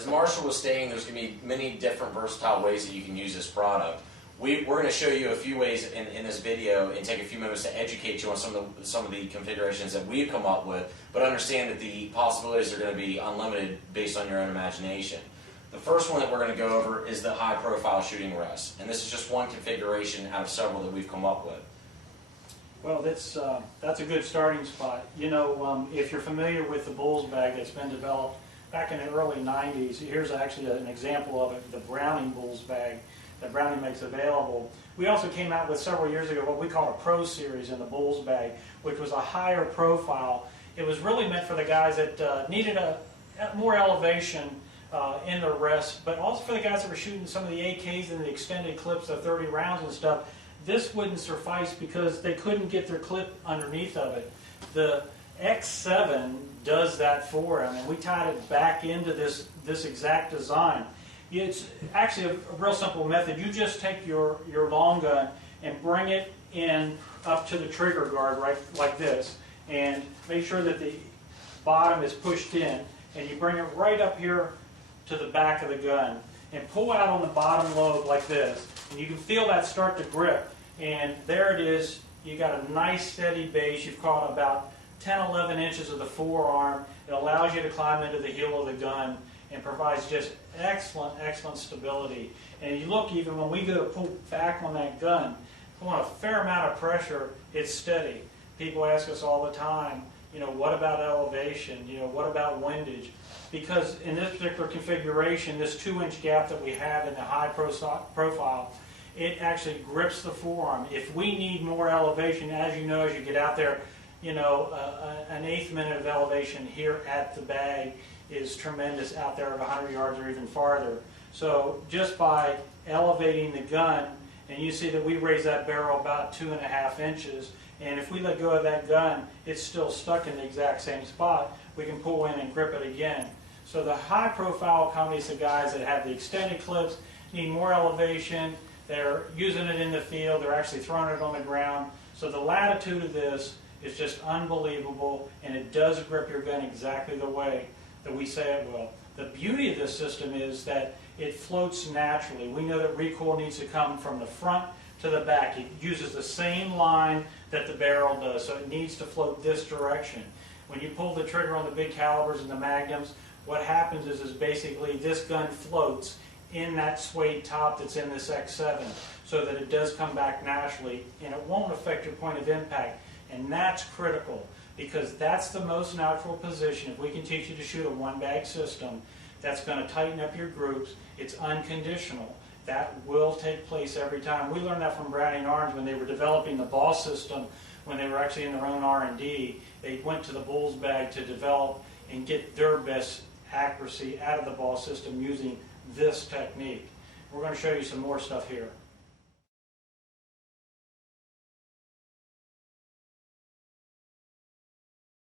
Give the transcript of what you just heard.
As Marshall was stating, there's going to be many different versatile ways that you can use this product. We're going to show you a few ways in this video and take a few moments to educate you on some of the configurations that we've come up with, but understand that the possibilities are going to be unlimited based on your own imagination. The first one that we're going to go over is the high profile shooting rest, and this is just one configuration out of several that we've come up with. Well, that's a good starting spot. You know, if you're familiar with the Bulls bag that's been developed back in the early 90s, here's actually an example of it, the Browning Bulls bag that Browning makes available. We also came out with several years ago what we call a Pro Series in the Bulls bag, which was a higher profile. It was really meant for the guys that needed a more elevation in their rest, but also for the guys that were shooting some of the AKs and the extended clips of 30 rounds and stuff. This wouldn't suffice because they couldn't get their clip underneath of it. The X7 does that for them, and we tied it back into this exact design. It's actually a real simple method. You just take your long gun and bring it in up to the trigger guard right like this, and make sure that the bottom is pushed in, and you bring it right up here to the back of the gun and pull out on the bottom lobe like this, and you can feel that start to grip, and there it is. You got a nice steady base. You've caught about 10-11 inches of the forearm. It allows you to climb into the heel of the gun and provides just excellent stability. And you look, even when we go to pull back on that gun, on a fair amount of pressure, it's steady. People ask us all the time, you know, what about elevation? You know, what about windage? Because in this particular configuration, this 2-inch gap that we have in the high profile, it actually grips the forearm. If we need more elevation, as you know, as you get out there, you know, an 1/8 minute of elevation here at the bag is tremendous out there at 100 yards or even farther. So just by elevating the gun, and you see that we raise that barrel about 2.5 inches, and if we let go of that gun, it's still stuck in the exact same spot. We can pull in and grip it again. So the high profile accommodates the guys that have the extended clips, need more elevation, they're using it in the field, they're actually throwing it on the ground. So the latitude of this is just unbelievable, and it does grip your gun exactly the way that we say it will. The beauty of this system is that it floats naturally. We know that recoil needs to come from the front to the back. It uses the same line that the barrel does, so it needs to float this direction. When you pull the trigger on the big calibers and the magnums, what happens is basically this gun floats in that suede top that's in this X7, so that it does come back naturally, and it won't affect your point of impact. And that's critical, because that's the most natural position. If we can teach you to shoot a one-bag system, that's going to tighten up your groups. It's unconditional. That will take place every time. We learned that from Browning Arms when they were developing the ball system, when they were actually in their own R&D. They went to the Bulls bag to develop and get their best accuracy out of the ball system using this technique. We're going to show you some more stuff here.